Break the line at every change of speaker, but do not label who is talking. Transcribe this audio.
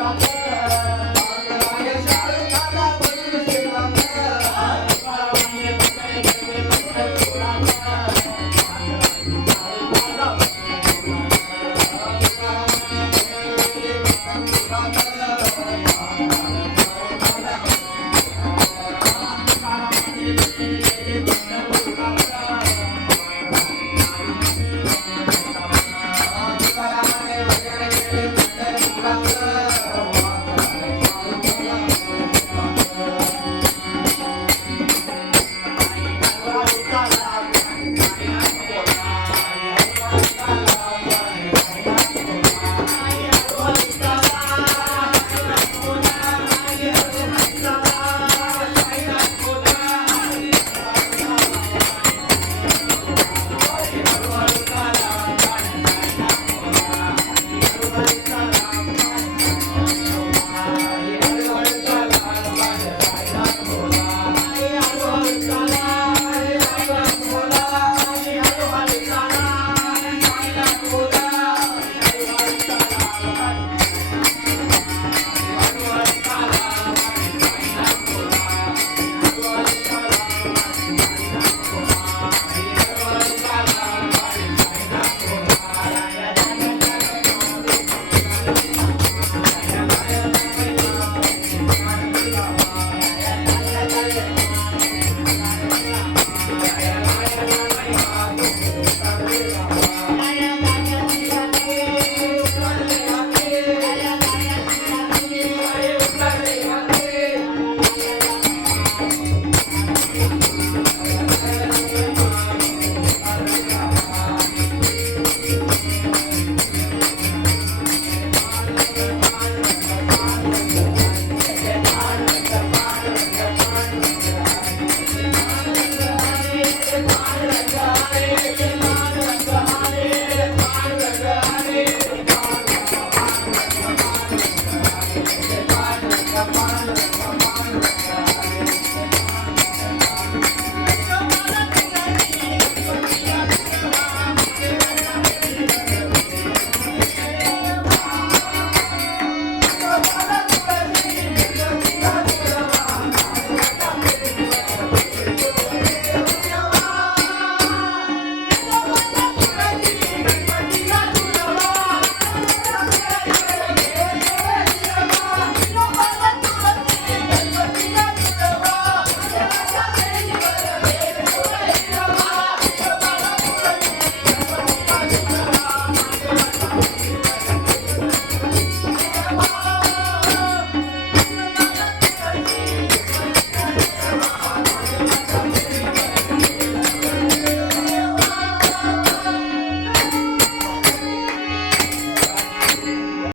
rock.